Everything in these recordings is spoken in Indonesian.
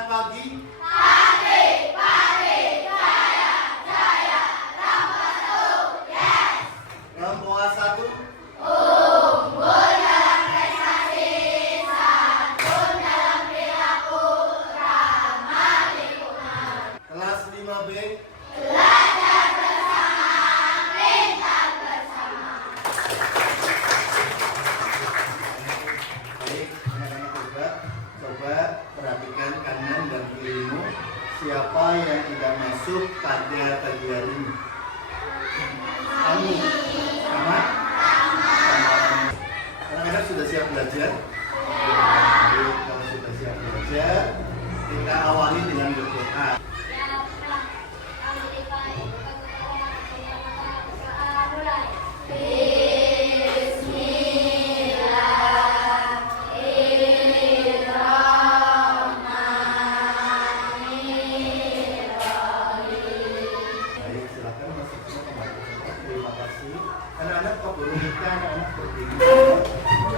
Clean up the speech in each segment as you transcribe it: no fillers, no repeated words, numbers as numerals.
Semangat pagi. Pagi, pagi, jaya, jaya, Rampas 1, yes. Rempoa 1. Unggul dalam prestasi, santun dalam perilaku, ramah lingkungan. Kelas 5B. Belajar bersama, pintar bersama. Baik, anak-anak coba perhatikan kanan dan kirimu. Siapa yang tidak masuk pada pagi hari ini? Kamu. Sama? Sama. Anak-anak sudah siap belajar? Baik, kalau sudah siap belajar, kita awali dengan berdoa. Baik, silakan masuk semua ke tempat. Terima kasih. Anak-anak Pak Guru kita anak-anak berdiri.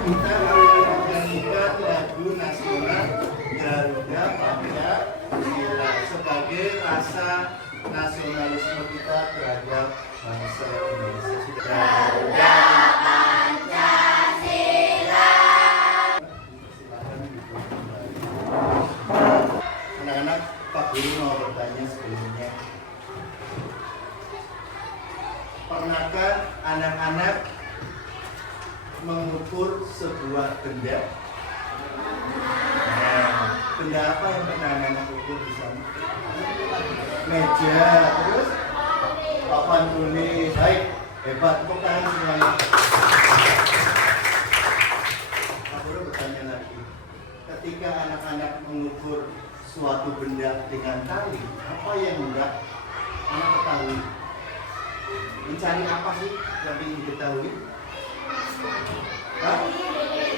Kita akan menyanyikan lagu nasional Garuda Pancasila sebagai rasa nasionalisme kita terhadap bangsa Indonesia. Sudah Garuda Pancasila. Silakan duduk kembali. Anak-anak Pak Guru mau bertanya sebelumnya. Pernahkah anak-anak mengukur sebuah benda? Benda apa yang pernah anak-anak ukur di sana? Meja, terus papan tulis. Baik, hebat. Tepuk tangan semuanya. Pak Guru bertanya lagi. Ketika anak-anak mengukur suatu benda dengan tali, apa yang enggak anak ketahui? Mencari apa sih yang ingin diketahui?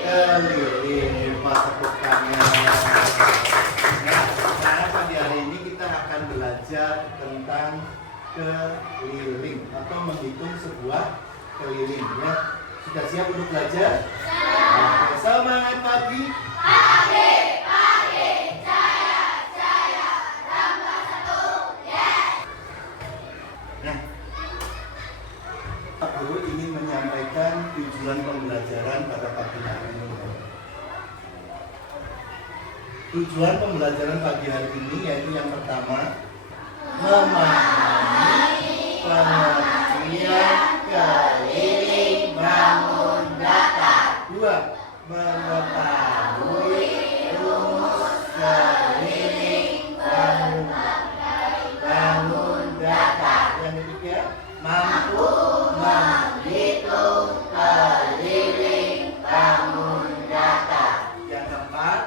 Keliling, hebat, tepuk tangan. Nah, karena pagi hari ini kita akan belajar tentang keliling atau menghitung sebuah keliling. Ya, sudah siap untuk belajar? Oke, semangat pagi. Pagi, pagi, jaya, jaya, Rampas 1, yes. Nah, Pak Guru ingin menyampaikan tujuan pembelajaran pada pagi hari ini. Tujuan pembelajaran pagi hari ini yaitu yang pertama, memahami pengertian keliling bangun datar. 2. Mengetahui rumus keliling bangun datar. Yang ketiga, mampu menghitung keliling bangun datar. Yang keempat,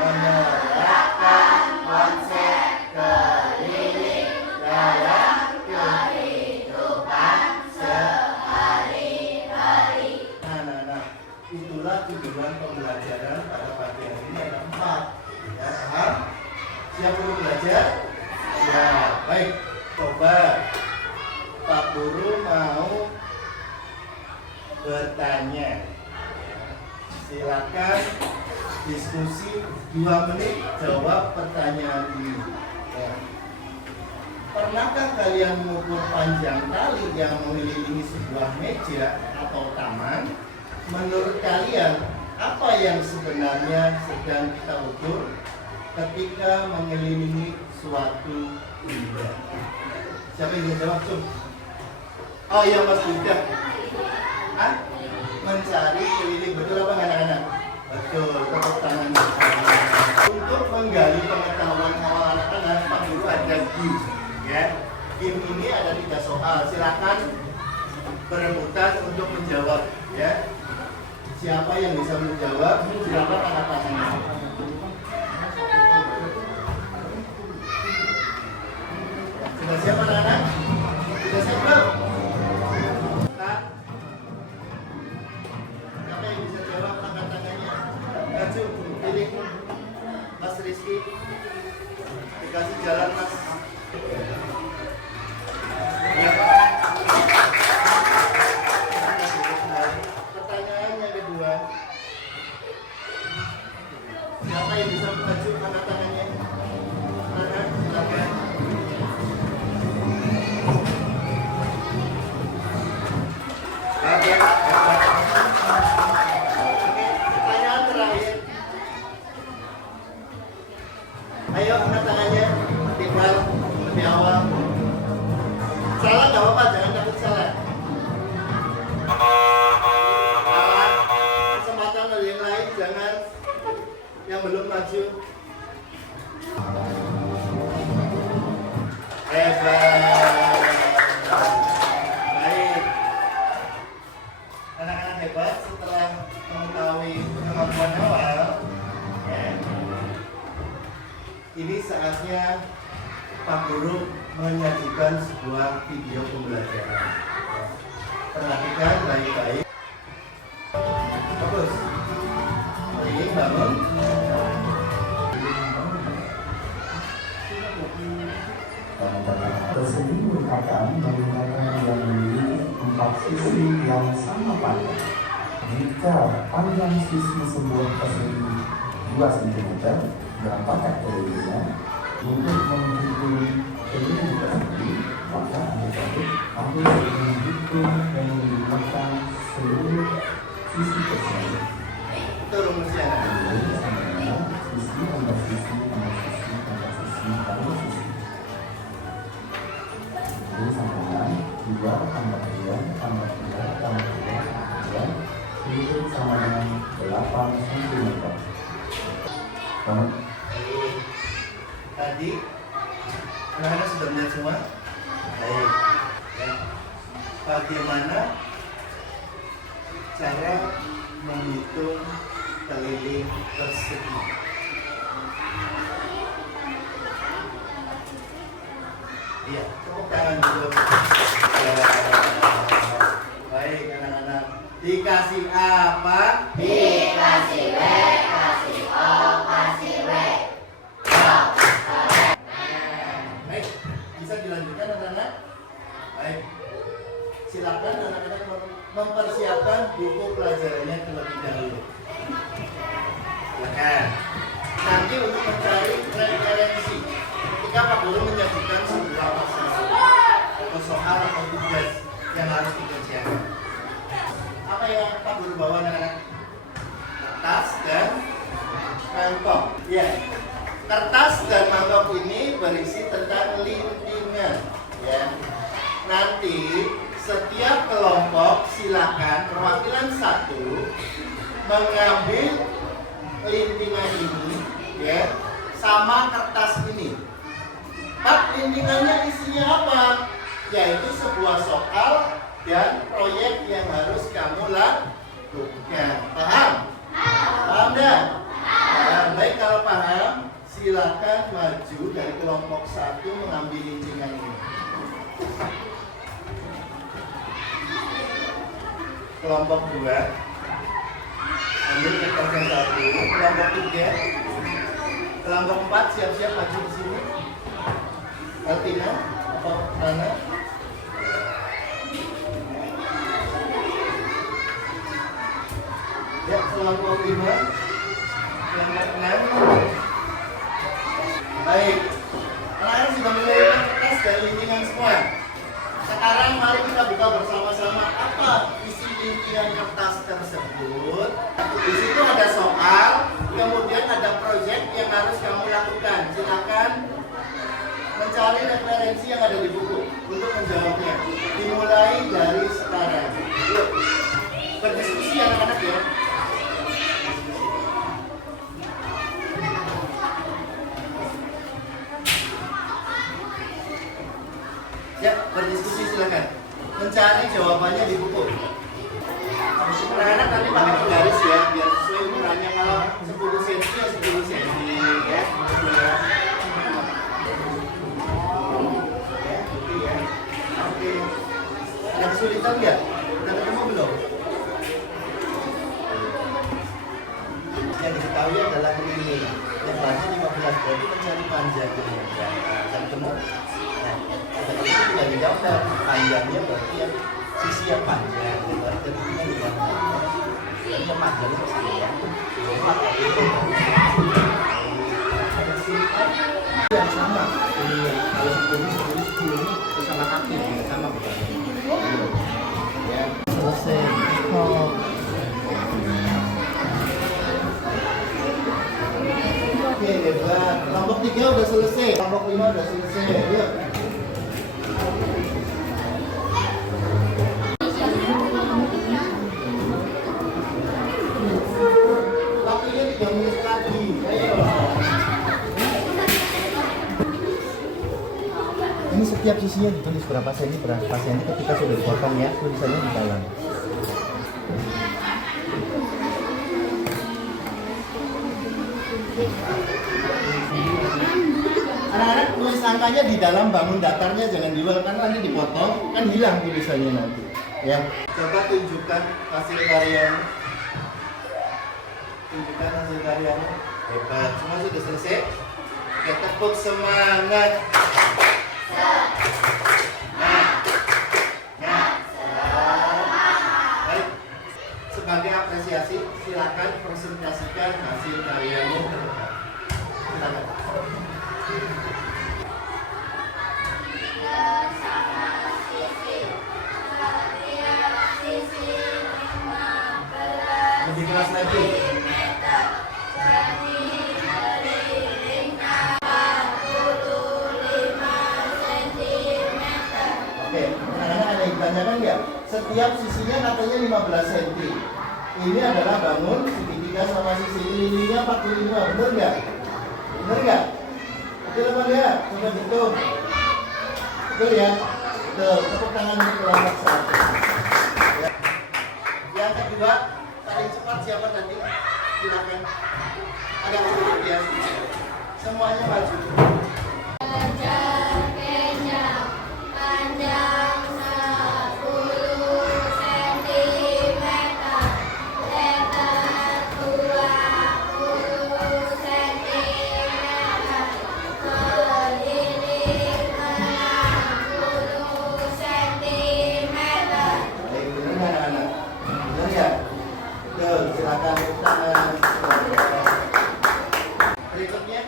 menerapkan konsep keliling dalam kehidupan sehari-hari. Nah, itulah tujuan pembelajaran pada pagi hari ini ada 4. Ya, paham? Siap untuk belajar? Ya, baik. Coba Pak Guru mau bertanya. Silakan diskusi 2 menit jawab pertanyaan ini. Ya. Pernahkah kalian mengukur panjang tali yang mengelilingi sebuah meja atau taman? Menurut kalian, apa yang sebenarnya sedang kita ukur ketika mengelilingi suatu benda? Siapa yang ingin jawab, Cum? Oh iya, Mas Budak. Hah? Mencari keliling, betul apa anak-anak? Betul, tepuk tangan bersama. Untuk menggali pengetahuan awal anak-anak, Pak Guru ada game. Ya, game ini ada 3 soal. Silakan berebutan untuk menjawab. Ya, siapa yang bisa menjawab? Silakan angkat tangannya. Sudah siap anak-anak? Sudah siap belum? Siapa yang bisa jawab? Angkat tangannya. Maju, pilih Mas Rizky. Dikasih jalan, Mas. Ya. Pertanyaan yang kedua. Siapa yang bisa maju angkat tangannya? Ayo angkat tangannya, tinggal lebih awal. Salah nggak apa-apa, jangan takut salah. Salah, kesempatan dari yang lain, jangan yang belum maju. Hebat. Baik. Anak-anak hebat setelah mengetahui kemampuan awal, ya, ini saatnya Pak Guru menyajikan sebuah video pembelajaran. Perhatikan baik-baik. Bagus. Baik, bangun. Tersebut merupakan bangunan yang memiliki 4 sisi yang sama panjang. Jika panjang sisi sebuah persegi 2 cm, berapa kategorinya? Untuk menghitung keliling persegi, maka Anda harus menghitung dan menggunakan seluruh sisi persegi. Itu rumusnya. Sisi tambah sisi tambah sisi tambah sisi tambah sisi. Jadi sambungan 2 tambah 2 tambah 2 tambah 2 itu sama dengan 8 cm. Tadi anak-anak sudah melihat semua? Baik. Ya. Bagaimana cara menghitung keliling persegi? Iya, tepuk tangan dulu. Ya. Baik anak-anak. Dikasih apa? Dikasih W, kasih O, kasih W. Baik, bisa dilanjutkan anak-anak? Baik. Silakan anak-anak mempersiapkan buku pelajarannya terlebih dahulu. Silakan. Nanti untuk mencari referensi, ketika Pak Guru menyajikan sebuah eksersis atau soal atau tugas yang harus dikerjakan. Apa yang Pak Guru bawa anak-anak? Kertas dan mangkok. Ya. Kertas dan mangkok ini berisi tentang lintingan. Ya. Nanti setiap kelompok silakan perwakilan 1 mengambil lintingan ini, ya, sama kertas ini. Pak, lintingannya isinya apa? Yaitu sebuah soal dan proyek yang harus kamu lakukan. Paham? Paham dah? Paham. Baik, kalau paham, silakan maju dari kelompok 1 mengambil lintingan ini. Kelompok 2 ambil kertasnya 1. Kelompok 3, kelompok 4 siap-siap maju di sini. Altina, apa mana? Ya, kelompok 5, kelompok 6. Baik, anak-anak sudah memiliki kertas dan lintingan semua. Sekarang mari kita buka bersama-sama apa isi lintingan kertas tersebut. Di situ ada soal, kemudian ada proyek yang harus kamu lakukan. Silakan mencari referensi yang ada di buku untuk menjawabnya. Dimulai dari sekarang. Yuk, berdiskusi anak-anak ya. Ya, berdiskusi silakan. Mencari jawabannya di buku. Anak-anak nanti pakai penggaris ya, biar sesuai ukurannya. Kalau 10 cm ya 10 cm ya. Oke. Ada kesulitan nggak? Udah ketemu belum? Yang diketahui adalah ini. Yang panjang 15 berarti mencari panjangnya. Bisa ketemu? Nah, setelah itu tinggal digambar. Panjangnya berarti yang sisi yang panjang. Berarti kita digambar. Ini yang panjangnya pasti ya. Yang sama. Kalau 10 sama kaki sama bukan? Ya, selesai. Oke, hebat. Kelompok 3 udah selesai, kelompok 5 udah selesai. Yuk. Waktunya 3 menit lagi. Ayo. Ini setiap sisinya ditulis berapa senti ketika sudah dipotong ya, tulisannya di dalam. Anak-anak tulis angkanya di dalam, bangun datarnya jangan di luar karena nanti dipotong kan hilang tulisannya nanti. Ya. Coba tunjukkan hasil karyanya. Tunjukkan hasil karyanya. Hebat. Semua sudah selesai. Oke, tepuk semangat. Baik. Sebagai apresiasi, silakan presentasikan hasil karyanya. Silakan. Lebih keras lagi. Oke, anak-anak ada yang ditanyakan nggak? Setiap sisinya katanya 15 cm. Ini adalah bangun segitiga sama sisi lilinya 45, bener nggak? Bener nggak? Betul apa nggak? Coba hitung. Betul ya? Betul. Tepuk tangan untuk kelompok 1. Ya. Yang kedua, paling cepat siapa nanti? Silakan. Agak sedikit ya. Semuanya maju. Silakan tangan. Berikutnya.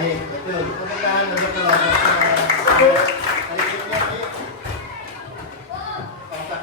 Baik, betul. Tepuk tangan untuk kelompok. Berikutnya, ayo. Kontak.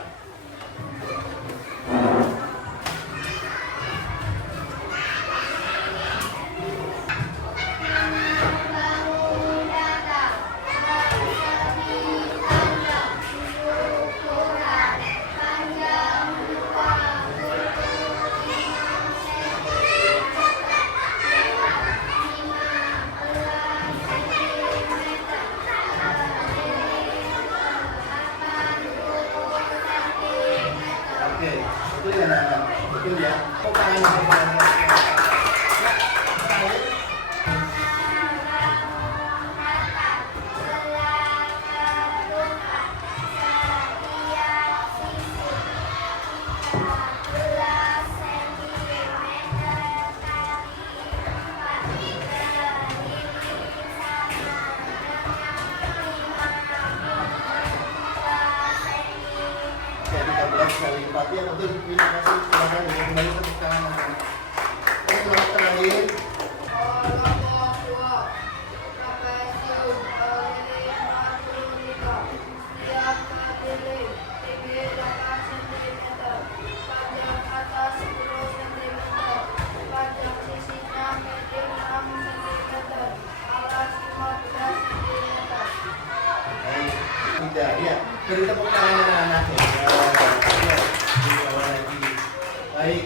Oke, betul ya anak-anak? Betul ya? Tepuk tangan untuk kelompok. Ya, terakhir. Oke, 13 kali lipat ya, betul. Terima kasih. Silakan kembali tepuk tangan. Oke, kelompok terakhir. Tidak, ya. Beri tepuk tangan anak-anak ya. Ya, di bawah lagi. Baik.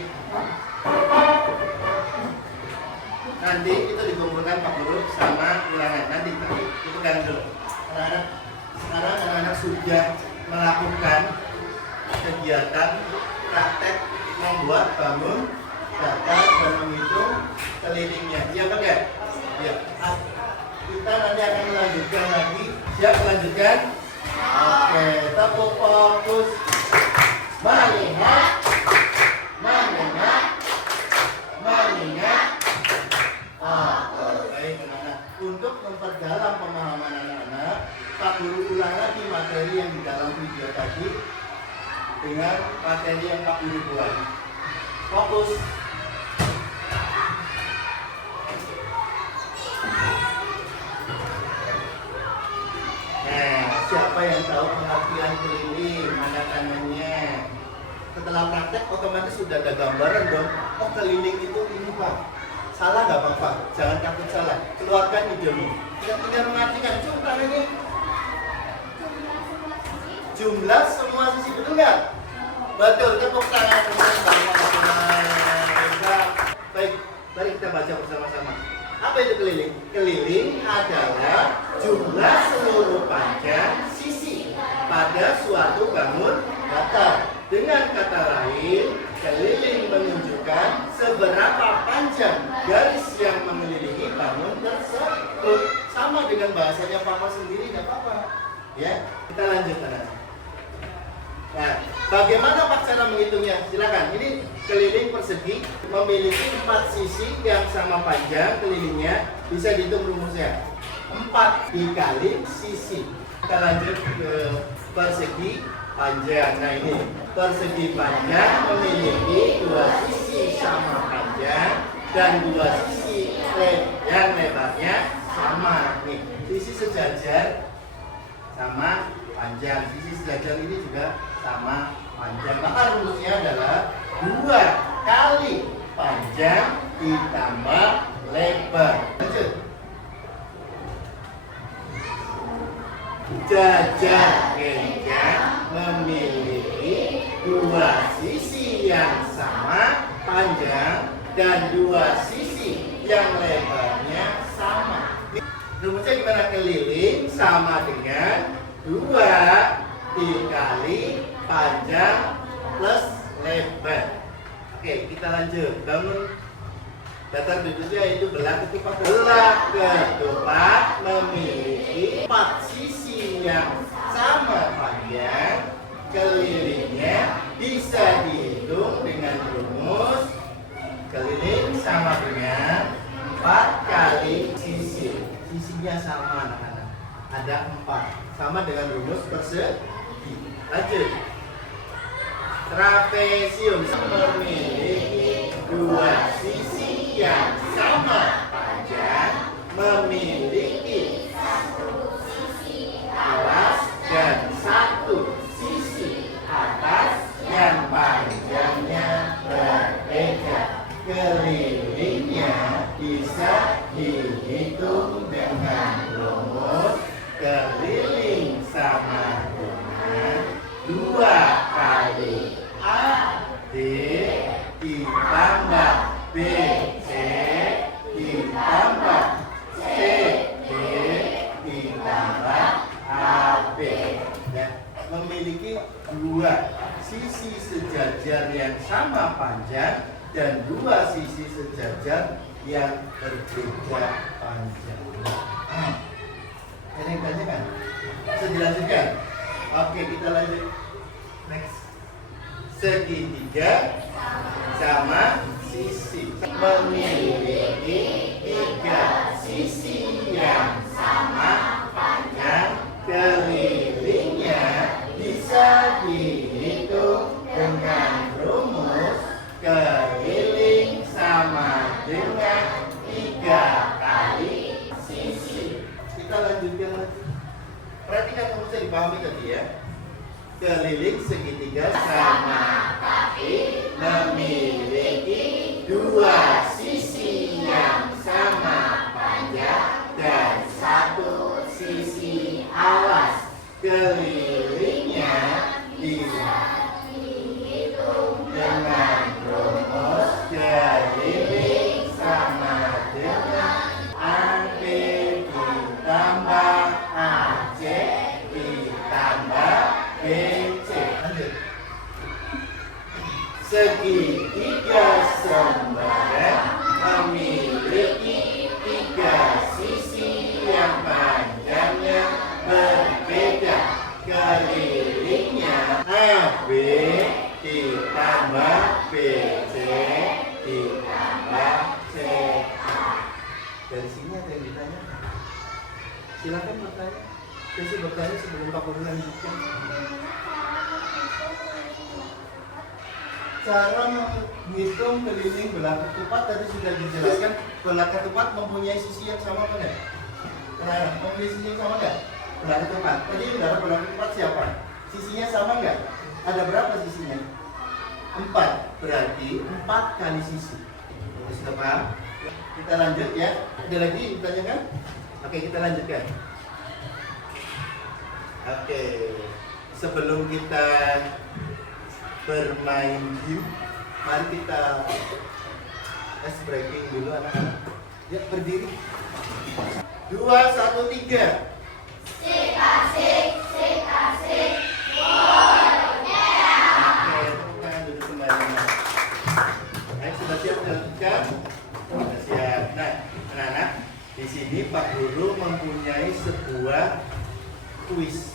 Nanti kita dikumpulkan Pak Guru sama ulangan. Nanti itu kan dulu. Anak-anak sekarang anak-anak sudah melakukan kegiatan praktek membuat bangun, datar dan menghitung kelilingnya. Iya kan ya? Iya. Kita nanti akan melanjutkan lagi. Siap melanjutkan? Oke, tepuk fokus. Melihat, mendengar, dengan materi yang Pak Guru buat. Fokus. Nah, siapa yang tahu pengertian keliling? Mana tangannya? Setelah praktek otomatis sudah ada gambaran dong. Oh, keliling itu ini Pak. Salah nggak apa-apa, jangan takut salah. Keluarkan idemu. Kita tinggal mengartikan. Coba tangannya. Jumlah semua sisi, betul nggak? Betul, tepuk tangan bersama-sama. Baik, mari kita baca bersama-sama. Apa itu keliling? Keliling adalah jumlah seluruh panjang sisi pada suatu bangun datar. Dengan kata lain, keliling menunjukkan seberapa panjang garis yang mengelilingi bangun tersebut. Sama dengan bahasanya Papa sendiri, tidak apa-apa. Ya, kita lanjut teman. Nah, bagaimana Pak cara menghitungnya? Silakan. Ini keliling persegi memiliki 4 sisi yang sama panjang kelilingnya. Bisa dihitung rumusnya. 4 dikali sisi. Kita lanjut ke persegi panjang. Nah ini persegi panjang memiliki 2 sisi sama panjang dan 2 sisi yang lebarnya sama. Nih, sisi sejajar sama panjang. Sisi sejajar ini juga sama panjang. Maka rumusnya adalah 2 kali panjang ditambah lebar. Lanjut. Jajar genjang memiliki 2 sisi yang sama panjang dan 2 sisi yang lebarnya sama. Rumusnya gimana? Keliling sama dengan 2 dikali panjang plus lebar. Oke, kita lanjut. Bangun datar duduknya itu belah ketupat. Belah ketupat memiliki 4 sisi yang sama panjang. Kelilingnya bisa dihitung dengan rumus keliling sama dengan 4 kali sisi. Sisinya sama anak-anak. Ada 4. Sama dengan rumus persegi. Lanjut. Trapesium memiliki 2 sisi yang sama panjang, memiliki 1 sisi alas dan 1 sisi atas yang panjangnya berbeda. Kelilingnya bisa dihitung dengan rumus keliling sama dengan 2 kali A D ditambah B C ditambah C D ditambah A B. Ya, memiliki 2 sisi sejajar yang sama panjang dan 2 sisi sejajar yang berbeda panjang. Ada yang tanya kan? Bisa dilanjutkan? Oke, kita lanjut. Next. Segitiga sama sisi memiliki 3 sisi yang sama panjang. Kelilingnya bisa dihitung dengan rumus keliling sama dengan 3 kali sisi. Kita lanjutkan lagi. Perhatikan rumusnya, dipahami tadi ya. Keliling segitiga sama tapi memiliki 2 sisi yang sama panjang dan 1 sisi alas. Kelilingnya bisa dihitung dengan rumus keliling sama dengan AB ditambah AC ditambah BC. Lanjut. Segitiga sembarang memiliki 3 sisi yang panjangnya berbeda. Kelilingnya AB ditambah BC ditambah CA. Dari sini ada yang ditanya? Silakan bertanya. Jadi bertanya sebelum Pak Guru lanjutkan. Cara menghitung keliling bola ketupat tadi sudah dijelaskan. Bola ketupat mempunyai sisi yang sama apa enggak? Nah, mempunyai sisi yang sama enggak? Bola ketupat. Tadi udara bola ketupat siapa? Sisinya sama enggak? Ada berapa sisinya? 4. Berarti 4 kali sisi. Sudah paham? Kita lanjut ya. Ada lagi ditanyakan? Oke, kita lanjutkan. Oke. Sebelum kita bermain game, mari kita ice breaking dulu anak-anak. Ya, berdiri. 2, 1, 3. Sik asik, sik asik. Oke, temukan duduk kembali. Baik, sudah siap dilanjutkan? Sudah siap. Nah, anak-anak, di sini Pak Guru mempunyai sebuah kuis.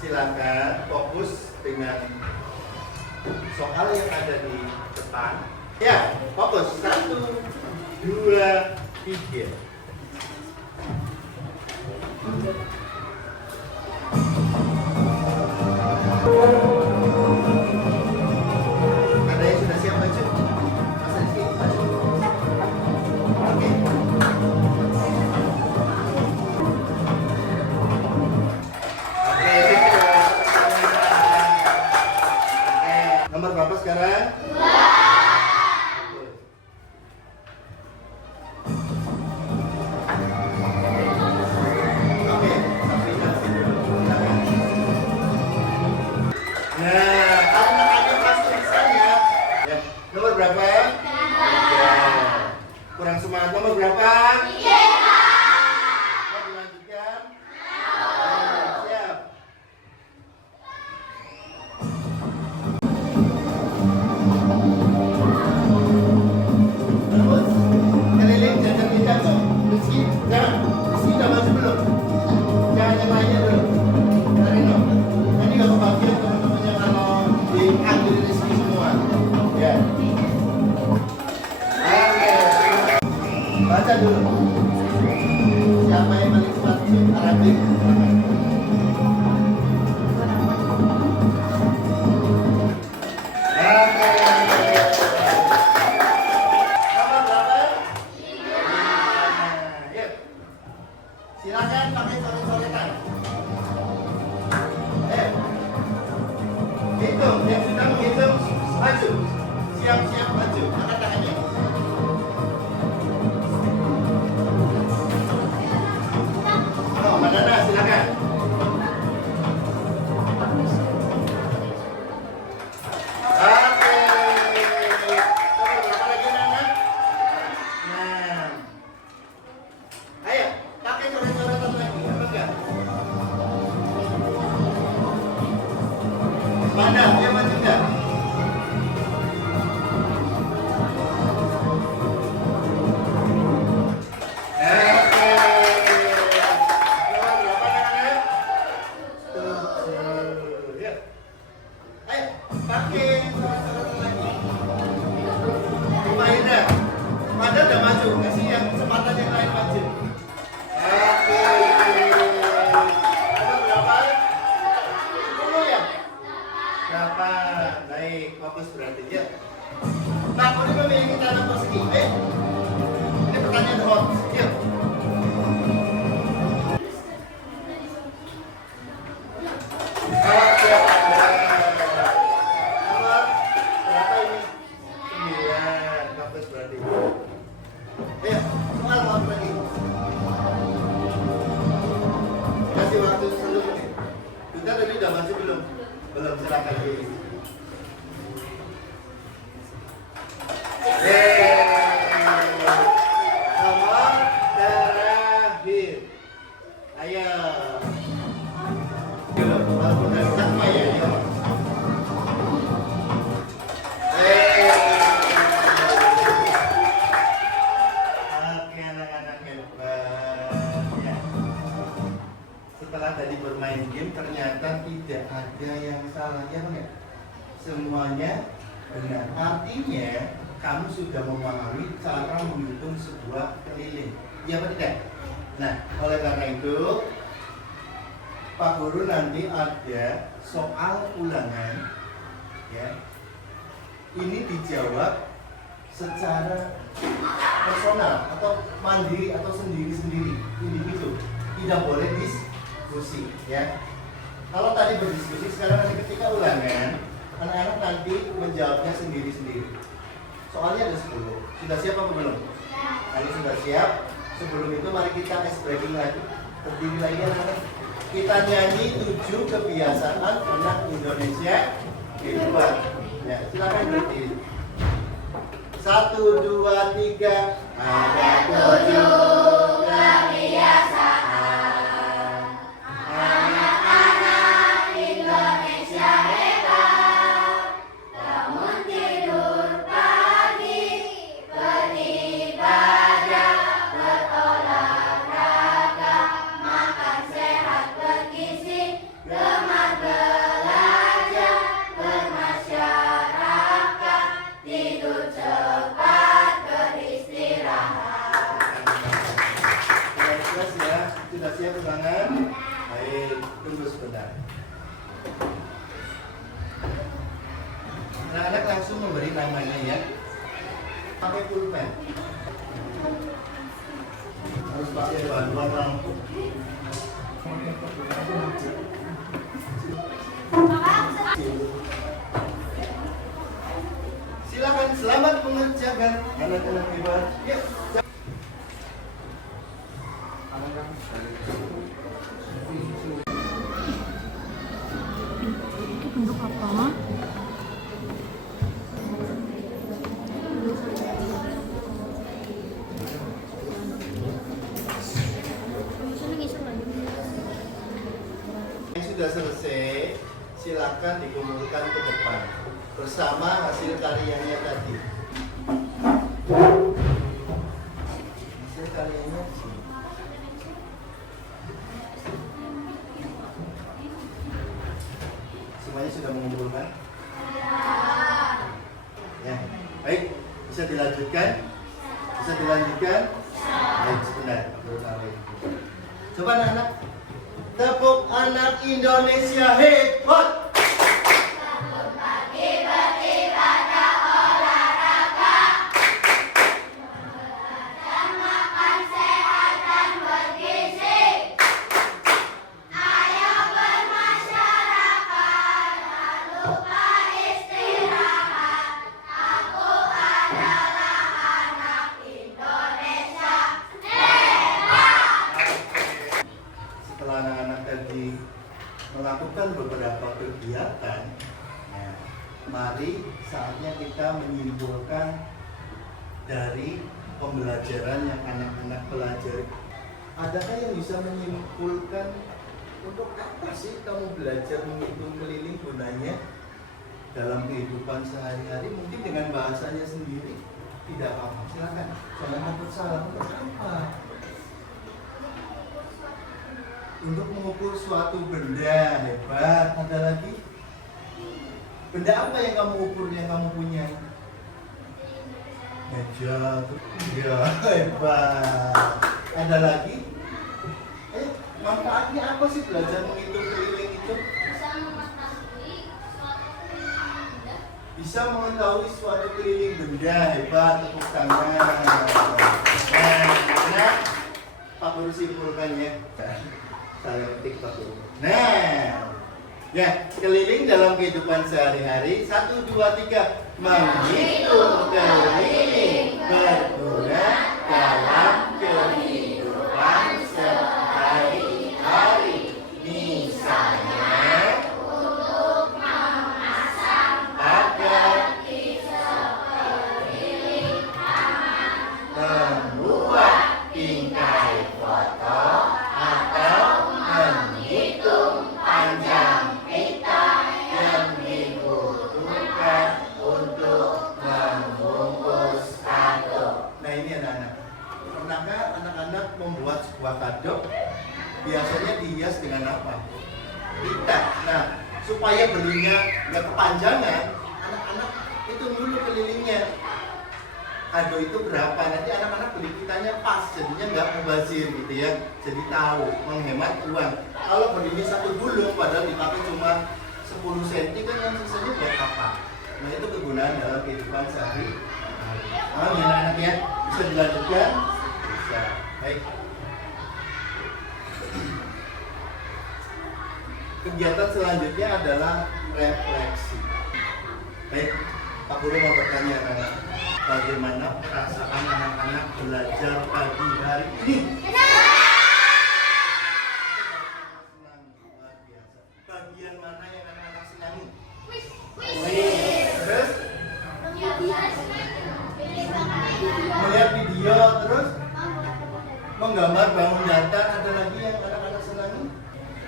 Silakan fokus dengan soal yang ada di depan. Ya, fokus. 1, 2, 3. Ada yang sudah siap maju? Mas Rizky, maju. Oke. Oke, nomor berapa sekarang? 2. Oke, sampai nanti dulu. Nah, anak-anak pasti bisa ya. Ya, nomor berapa? 3. Kurang semangat, nomor berapa? 3. Mau dilanjutkan? Siap. Terus, keliling jangan jatuh. Rizky, jangan. Rizky udah maju belum? Jangan yang lainnya dulu. Rino, nanti gak kebagian teman-temannya kalau diambil Rizky semua. Ya. Oke. Baca dulu. Siapa yang paling cepat Arabik? Nomor berapa? 5. Yuk. Silakan pakai coret-coretan. Hitung, yang sudah menghitung maju. Siap-siap maju. Angkat tangannya. Oh, Madana, silakan. Oke. Nomor berapa lagi, Nana? 6. Ayo, pakai coret-coretan lagi. Apa enggak? Mana? Dia maju enggak? Oke. Nomor berapa, anak-anak? 7. Yuk. Ayo, pakai coret-coretan lagi. Maida. Maida udah maju. Kasih yang kesempatan yang lain maju. Oke. Nomor berapa? 10 ya? Berapa? Baik, fokus berarti ya. Nah, ini memiliki tanah persegi. Ini pertanyaan hot. Yuk. Oke. Nomor berapa ini? 9. Fokus berarti. Ayo, soal hot lagi. Kasih waktu 10 menit. Kita tadi udah maju belum? Belum, silakan lagi. Nomor terakhir. Ayo. Belum, walaupun dari sama ya. Ayo. Oke, anak-anak hebat. Ya. Setelah tadi bermain game ternyata tidak ada yang salah, ya enggak? Semuanya benar. Artinya kamu sudah memahami cara menghitung sebuah keliling, ya apa tidak? Nah, oleh karena itu Pak Guru nanti ada soal ulangan ya. Ini dijawab secara personal atau mandiri atau sendiri-sendiri, individu. Tidak boleh diskusi, ya. Kalau tadi berdiskusi, sekarang nanti ketika ulangan, anak-anak nanti menjawabnya sendiri-sendiri. Soalnya ada 10. Sudah siap apa belum? Kalau sudah siap, sebelum itu mari kita ice breaking lagi. Berdiri lagi anak-anak. Kita nyanyi 7 kebiasaan anak Indonesia hebat. Ya, silakan berdiri. 1, 2, 3. Ada 7 kebiasaan Anak-anak Indonesia hebat. Bangun tidur pagi, beribadah, berolahraga, makan sehat bergizi, gemar belajar, bermasyarakat, tidur cepat, beristirahat. Sudah jelas ya? Sudah siap ulangan? Baik, tunggu sebentar. Anak-anak langsung memberi namanya ya. Pakai pulpen. Harus pakai bantuan lampu. Silakan, selamat mengerjakan anak-anak hebat. Yuk. Untuk apa? Yang sudah selesai, silakan dikumpulkan ke depan bersama hasil karyanya tadi. Hasil karyanya di sini. Semuanya sudah mengumpulkan? Ya, baik. Bisa dilanjutkan? Bisa dilanjutkan? Baik, sebentar. Coba anak-anak, tepuk anak Indonesia hebat. Bangun pagi, beribadah, olahraga, dan makan sehat dan bergizi. Ayo bermasyarakat, tak lupa istirahat. Aku adalah anak Indonesia hebat. Setelah anak-anak tadi melakukan beberapa kegiatan, nah, mari saatnya kita menyimpulkan dari pembelajaran yang anak-anak pelajari. Adakah yang bisa menyimpulkan untuk apa sih kamu belajar menghitung keliling gunanya dalam kehidupan sehari-hari? Mungkin dengan bahasanya sendiri. Tidak apa-apa, silakan. Jangan takut salah. Untuk apa? Untuk mengukur suatu benda hebat. Ada lagi? Benda apa yang kamu ukur, yang kamu punya? Meja. Ya, hebat. Ada lagi? Manfaatnya apa sih belajar menghitung keliling itu? Bisa mengetahui suatu keliling benda. Hebat, tepuk tangan. Nah, Pak Guru simpulkan ya. Saya ketik Pak Guru. Nah, ya, keliling dalam kehidupan sehari-hari. 1, 2, 3. Menghitung keliling berguna dalam kehidupan sehari-hari. Misalnya, Untuk memasang pagar, di sekeliling taman, membuat bingkai foto, atau menghitung panjang pita yang dibutuhkan untuk membungkus kado. Nah ini anak-anak, pernahkah anak-anak membuat sebuah kado? Biasanya dihias dengan apa? Pita. Nah, supaya belinya nggak kepanjangan, anak-anak hitung dulu kelilingnya. Kado itu berapa, nanti anak-anak beli kitanya pas, jadinya nggak mubazir gitu ya, jadi tahu menghemat uang. Kalau belinya 1 gulung padahal dipakai cuma 10 cm kan yang sisanya buat apa? Nah itu kegunaan dalam kehidupan sehari-hari. Gimana anak ya? Bisa dilanjutkan? Bisa. Baik. Kegiatan selanjutnya adalah refleksi. Baik, Pak Guru mau bertanya anak, bagaimana perasaan anak-anak belajar pagi hari ini? Luar biasa. Bagian mana yang anak-anak senangi? Terus? Melihat video, terus menggambar bangun datar, ada lagi yang anak-anak senangi?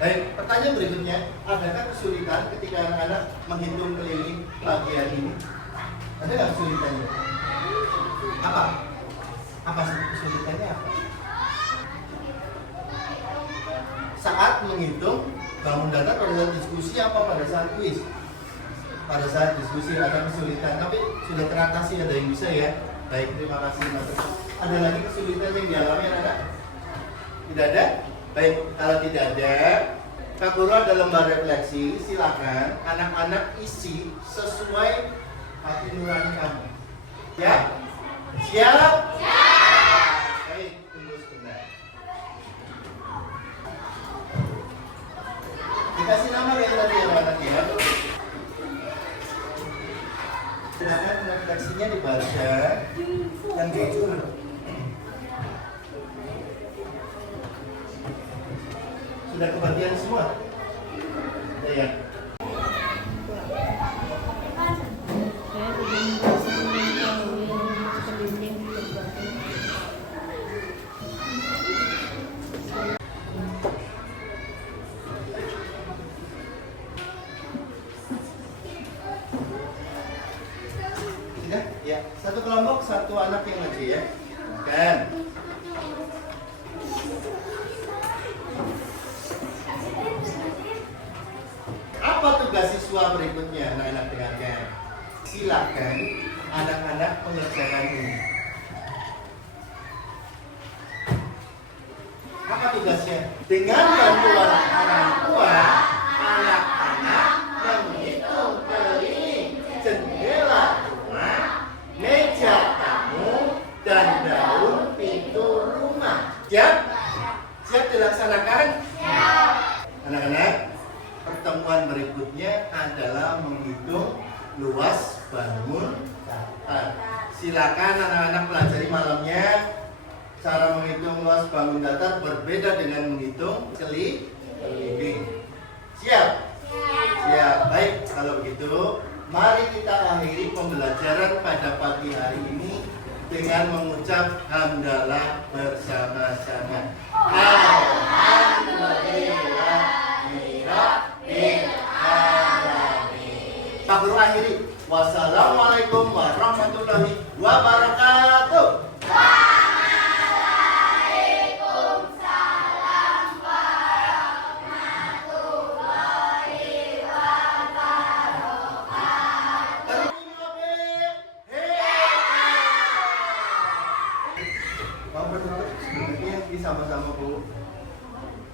Baik, pertanyaan berikutnya, adakah kesulitan ketika anak-anak menghitung keliling pagi hari ini? Ada nggak kesulitannya? Apa? Apa sih kesulitannya apa? Saat menghitung bangun datar pada saat diskusi apa pada saat kuis? Pada saat diskusi ada kesulitan, tapi sudah teratasi, ada yang bisa ya. Baik, terima kasih Mas. Ada lagi kesulitan yang dialami anak-anak? Tidak ada? Baik, kalau tidak ada, Kak Guru ada lembar refleksi, silakan anak-anak isi sesuai hati nurani kamu. Ya? Siap? Siap! Baik, tunggu sebentar. Dikasih nama yang tadi ya anak ya. Silakan refleksinya dibaca dan jujur. Sudah kebagian semua? Ya. Sudah? Ya. Satu kelompok, satu anak yang ngaji ya. Makan. Apa tugas siswa berikutnya anak-anak dengarkan? Silakan anak-anak mengerjakan ini. Apa tugasnya? Dengan bantuan orang tua, anak-anak menghitung keliling jendela rumah, meja tamu, dan daun pintu rumah. Siap? Siap dilaksanakan? Siap. Anak-anak, pertemuan berikutnya adalah menghitung luas bangun datar. Silakan anak-anak pelajari malamnya. Cara menghitung luas bangun datar berbeda dengan menghitung keliling. Siap? Siap. Baik, kalau begitu mari kita akhiri pembelajaran pada pagi hari ini dengan mengucap hamdalah bersama-sama. Pak Guru akhiri. Wassalamualaikum warahmatullahi wabarakatuh. Mau bertutup sebenarnya sama-sama Bu.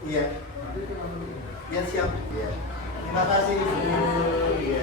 Iya. Ya siap. Iya. Terima kasih Ibu. Iya.